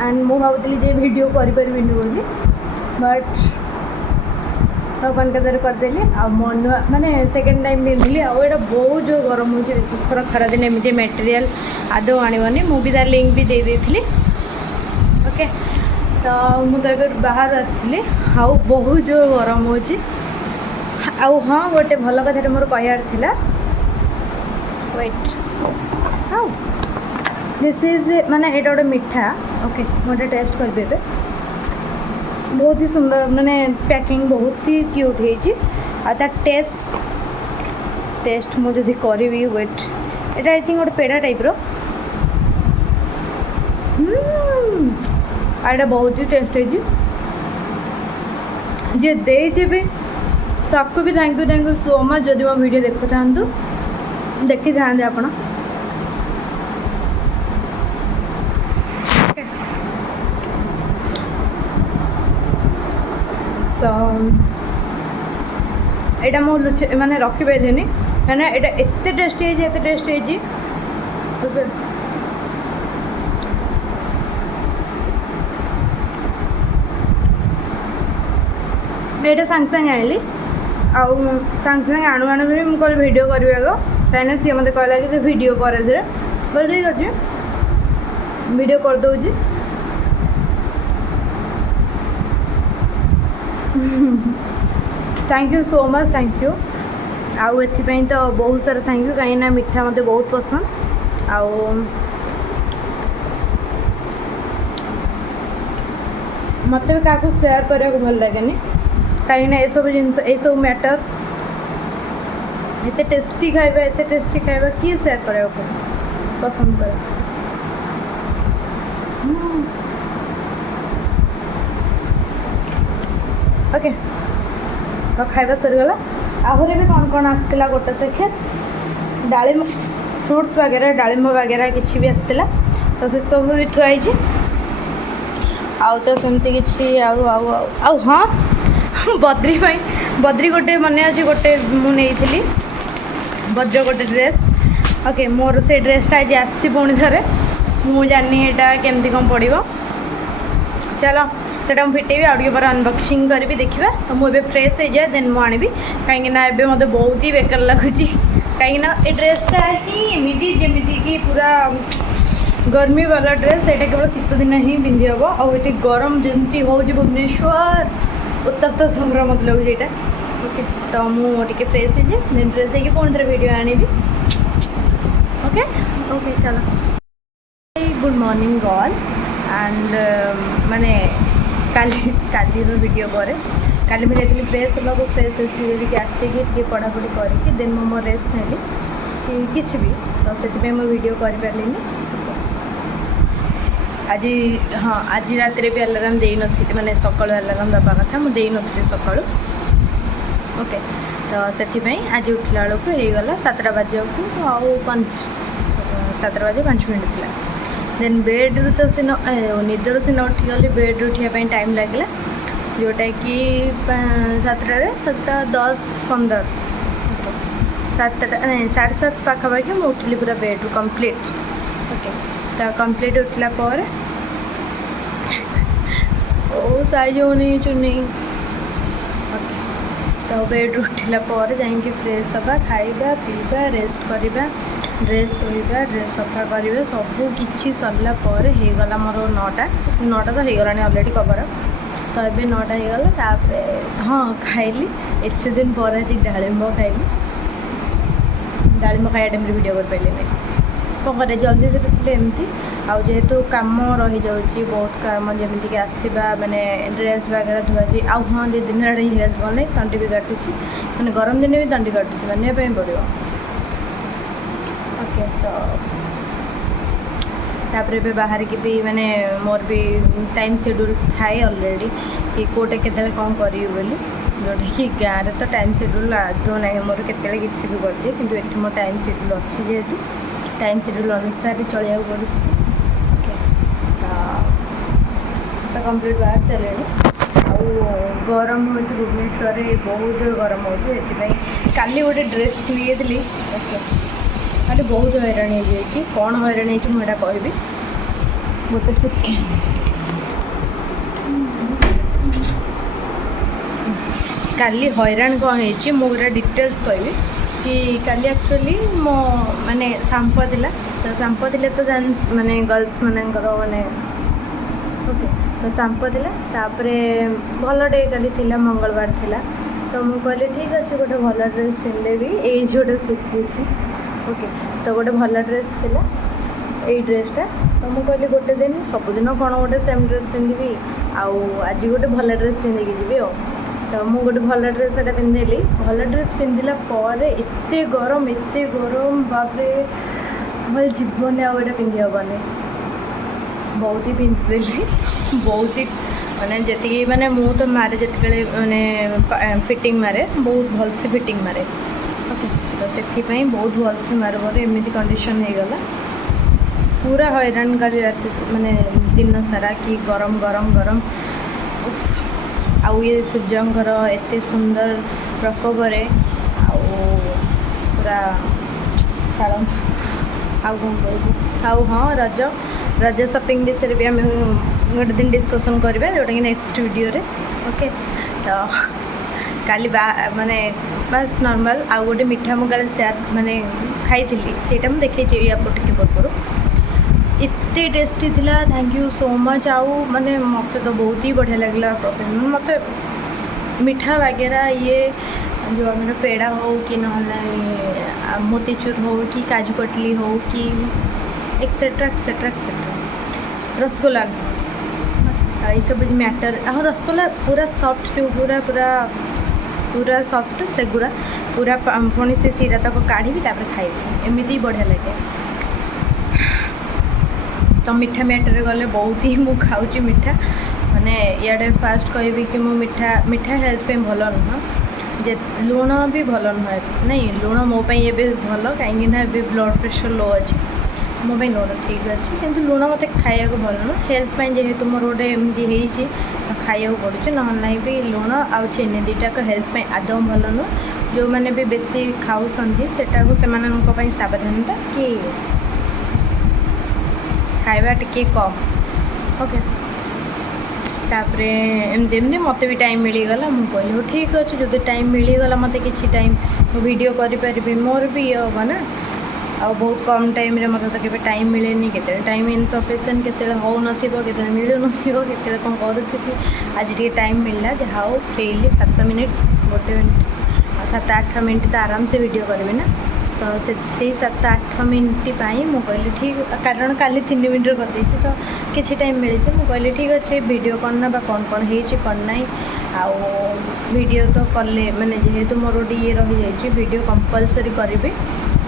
And मु भावुली जे video करें बोली बट भगवान के दर करदेली आ मन माने सेकेंड टाइम पिंधली आटा बहुत जो गरम हो विशेषकर खरादिन एमती मटेरियल आदौ आणवनी मुझे तार लिंक भी दे देती ओके तो मुझे बाहर आसली आउ बहुत जो गरम हो हाँ गोटे भल कथा मोर कहार थिला वेट हाँ दिस इज माने एटा गोटे मिठा ओके मुझे टेस्ट करेंगे बहुत ही सुंदर माने पैकिंग बहुत ही क्यूट है तार टेस्ट मुझे करी वेट एटा आई थिंक गोटे पेड़ा टाइप रो आटा बहुत ही टेस्ट है जे देबे तो आपको भी थैंक यू सो मच जदि मो वीडियो देखु था देखी था आप तो यहाँ मो माने रखी पारे कहीं यहाँ एत टेस्टी है एत टेस्टी है ये सांगे सांगे आनी आउ सांगे सांगे आणु आणु भी मुझे वीडियो करी आग कहीं सी मत कहला कि वीडियो करे धीरे बोल ठीक अच्छे वीडियो करदे thank you so much thank you आउ एथिपाई तो बहुत सारा थैंक यू कहीं मीठा मत बहुत पसंद आउ मत भी क्या सेयार करने को भल लगे कहीं ये सब जिन सब मैटर एत टेस्टी खाଇବା किए सेयार करने को पसंद करे ओके तो खाଇବା सरीगला आहरी भी कौन कौन आसला गोटे सेकेंड डालिम फ्रुट्स वगैरह डालिम वगैरह किसी भी आसला तो से सब भी थुआई आउ तो सेमती किसी आउ हाँ बद्री गोटे मन अच्छे गोटे मुझे बज्र गोटे ड्रेस ओके मोर से ड्रेसटा आज आसी पुणी थे मुझे जानी यहाँ केमती कौन पड़ो चलो सेटा मुझे फिटेबी आउ टे पर अनबॉक्सिंग करी देखा तो मुझे फ्रेश हो जाए देन मुझे आनी कहीं मत बहुत ही बेकार लगुच कहीं ड्रेसटा ही एमती जमीती कि पूरा गर्मी वाला ड्रेस यहाँ केवल शीत दिन ही पिंधि हम और ये गरम जमी हो भुवनेश्वर उत्तप्त सहर मत लगुच यहाँ ओके तो मुझे फ्रेश हो जाए देन फ्रेश होगी पुणी थे वीडियो आनी ओके ओके चलो गुड मॉर्निंग ऑल एंड माने काली वीडियो पर काली मुझे जाती फ्रेश होगा फ्रेश होगी आसिकी पढ़ापढ़ी करके देन मो रेस्ट नेली कि भी तो से वीडियो कर आज हाँ आज रात भी अलार्म दे नी मैंने सका अलार्म दबा कथा मुझे नी सका ओके तो से आज उठला बेलू होगला 7टा बजे को आउ 7टा बजे 5 मिनट थी देन बेड्रु तो से निदर से उठीगली बेड्रु उठापी टाइम लगे जोटा कि 7टारे 7:10-15 7टा 7:30 पाखापाखि मुझे उठिली पूरा बेड्रु कम्प्लीट ओके तो कम्प्लीट उठला पर ओ साइज होनी चुनी ओके तो बेड्रु उठला पर जाइए फ्रेश हवा खाइबा पीवा रेस्ट करवा ड्रेस धोइबा ड्रेस सफा करवा सबू किसी सरला होगला मोर 9टा तो होगला अलरेडी कवर तो ये 9टा होगला तापर हाँ खाइली एत दिन पर आज डालिम खाइली डालिम खाया टाइम वीडियो कर पारे नहीं कौन कर जल्दी थी एमती आउ जेहेतु कम रही जाऊँगी बहुत कम जमीक आसवा मैंने ड्रेस वगैरह धुआधी आउ हाँ 2 दिन ही हेल्थ भल नहीं तंटी भी काटुची मैंने गरम दिन भी तंटी काटुची मानवाई पड़ो ओके तो तापर बाहर की भी मैंने मोर भी टाइम शेड्यूल थाए अलरेडी कि कोटे केते कौन करी बोली जोटा कि गाँव में तो टाइम शेड्यूल आदौ ना मोर के किसी भी करदिए कि ये मोर टाइम शेड्यूल अच्छी जेहेतु टाइम शेड्यूल अनुसार चलिया पड़ू ओके तो कम्प्लीट बाहर सारे आउ गरम हो भुवनेश्वर बहुत जोर गरम हो काली गोटे ड्रेस किनी ओके खाली बहुत हैरान हो कौन हैरान मुझे कहि गोटे सेकेंड काली हैरान कौन है पूरा डिटेल्स कहबी कि काली एक्चुअली मो माने सांप थिला तो सांप थिले तो जान माने गर्ल्स मानकर माने ओके तो सांप थिला तापरे भल डे काली थिला मंगलवार थिला तो मुझे कहली ठीक अच्छे गोटे भल ड्रेस पिंधेबी ये गोटे सुखुची ओके तो गोटे भल ड्रेस थिला यही ड्रेसटा तो मुझे कहली गोटे दिन सबुदिन कौन गोटे सेम ड्रेस पिंधि आउ आज गोटे भल ड्रेस पिंधिकी जी तो मुझे गोटे भल ड्रेस पिंधेली भल ड्रेस पिंधिला एत गरम बापरे भले जीवन आगे पिंधि हेनी बहुत ही पिंधिदेली बहुत ही माने जी माने मु तो मारे जिते माने फिटिंग मारे बहुत भलसे फिटिंग मारे ओके तो से बहुत भलसे मारे एमती कंडीशन हो गला पूरा हैरान काली रात माने दिन सारा कि गरम गरम गरम आउ ये सूर्यंकर एत सुंदर प्रकोप पूरा आउ कौन हाँ रज रज शॉपिंग विषय भी आम गोटे दिन डिस्कसन करवा जोटा कि नेक्स्ट वीडियो रे ओके तो काली माने बस नॉर्मल आउ गोटे मिठा मु काली सेयार माने खाई से देखी या टिके पूर्व इतने टेस्टी थिला थैंक यू सो मच आउ माने मत तो बहुत ही बढ़िया लगला मत मिठा वगैरह ये जो आम पेड़ा हो कि ना मोतीचूर हो कि काजू कटली हो कि एक्सेट्रा एक्सेट्रा एक्सेट्रा रसगोल्ला ये सब मैटर हाँ रसगोल्ला पूरा सॉफ्ट जो पूरा पूरा पूरा सॉफ्ट सेगुरा पूरा पुणी से सीरा तक काढ़ी खाइबी एमती बढ़िया लगे तो मीठा मैटर गले बहुत ही मु खाऊँ मीठा माने इे फास्ट कहबी कि मु मीठा मीठा हेल्थ पे भल नुह जे लुण भी भल नुह नहीं लुण मो ये भल कहीं ब्लड प्रेशर लो अच्छे मो लुण ठीक अच्छे कि लुण मत खाया भल नुह हेल्थ जेहेतु मोर गोटे एमती खाया पड़ू ना ना भी लुण आउ चीनी दुटाक हेल्थ पे आदौ भल नुह जो मैंने भी बेसी खाऊँगी सेटा से सावधानता कि खाଇବା टिके कम ओके तापरे एमती एमती मत भी टाइम मिलगला मुझे कहली हो ठीक अच्छे जो टाइम मिलगला मत कि टाइम वीडियो करी मोर भी ये हम ना आ बहुत कम टाइम रे मत तो टाइम मिले के टाइम इनसफिसीयंट के हो के मिलू के कौन करूँ आज टे टाइम मिलला जहाँ हो फ्रीली 7 मिनिट गोटे मिनिट 7-8 मिनिट तो आराम से वीडियो करी ना तो से 7-8 मिनिट मुझे कहली ठीक कारण काली 3 मिनिट करदे तो किसी टाइम मिले मुझे कहली ठीक अच्छे वीडियो करना कौन कौन हो ना आउ वीडियो तो कले माने जेहेतु मोर गोटे ये रही जाइए वीडियो कंपलसरी करी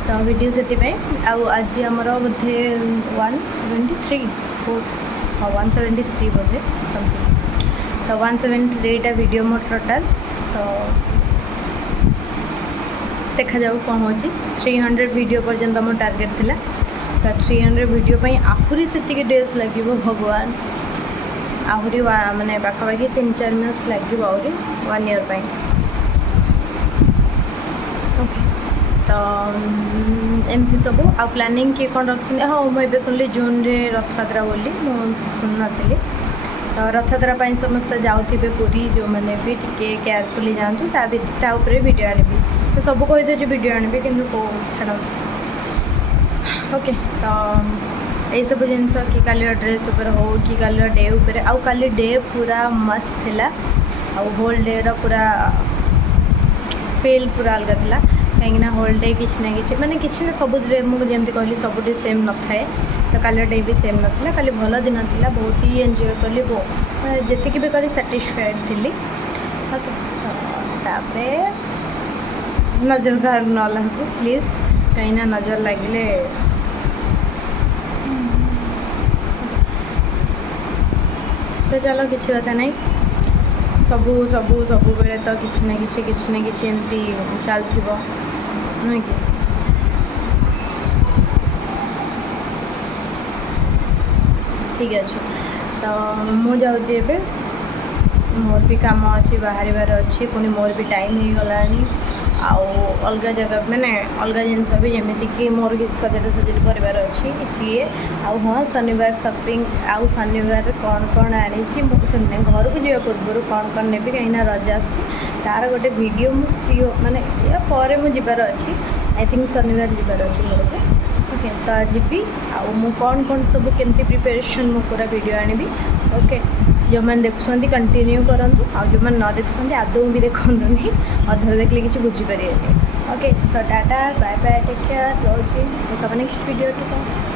तो वीडियो से आज आमर बोधे 173 हाँ 173 बोधे समथिंग तो 173 वीडियो मोर टोटाल तो देखा जाऊ कौन हो 300 वीडियो पर्यंत मोर टार्गेट थिला तो 300 वीडियो पे आहुरी से डेज लगे भगवान आहुरी माने पाखापाखि 3-4 मास लगे आहरी 1 ईयर पे ओके तो एमती सब आ प्लानिंग किए कौन रखी हाँ मुझे शुणिली जून रे रथयात्रा बोली शुणु नी तो रथयात्रा समस्त जाऊे पूरी जो मैंने भी टिके केयरफुली जातु ताऊपर वीडियो आनी तो सब कहीदे वीडियो आनी कि छाड़ ओके तो यही सब जिनस कि काली ड्रेस उपर हो कि काली डे उपर आउ काली डे पूरा मस्त थिला आउ होल डे पूरा फील पूरा अलग थिला कहीं होल डे किसी ना कि मैंने किसी ना सब मुझे जमी कहली सब सेम न थाए तो काली डे भी सेम नाला काली भल दिन था बहुत ही एंजॉय कली जी भी कली साटिस्फाइड थी ओके तापरे नजर घर न लगू प्लीज कहीं नजर लगे तो चलो किसी कथा नहीं सबू सबू सब बेले तो किसी ना कि एमती चलती नुह कि ठीक अच्छे तो मु जाऊँगी मोर भी काम अच्छी बाहर अच्छी पुणी मोर भी टाइम हो गला आउ अलग जगह मैंने अलग जिनस भी जमीती कि मोर कि सजाड़ सजाड़ करार अच्छी कि ये आउ हाँ शनिवार शॉपिंग आउ शनिवार कौन कौन आनी घर को जावा पूर्व कौन कौन नेबी कहीं रज तार गोटे वीडियो मुझे माने या पर मुझे जीवार अच्छी आई थिंक शनिवार जीवार अच्छी घर को ओके तो जी आउ कौन कौन सब केमती प्रिपेरेसन मो पूरा वीडियो आनी ओके जो मैंने देखुं कंटिन्यू करूँ आ जो मैंने न देखुं आदौ भी देखनी अधर देखले किसी बुझीपारे ओके तो tata bye bye take care रोज देखा नेक्स्ट वीडियो।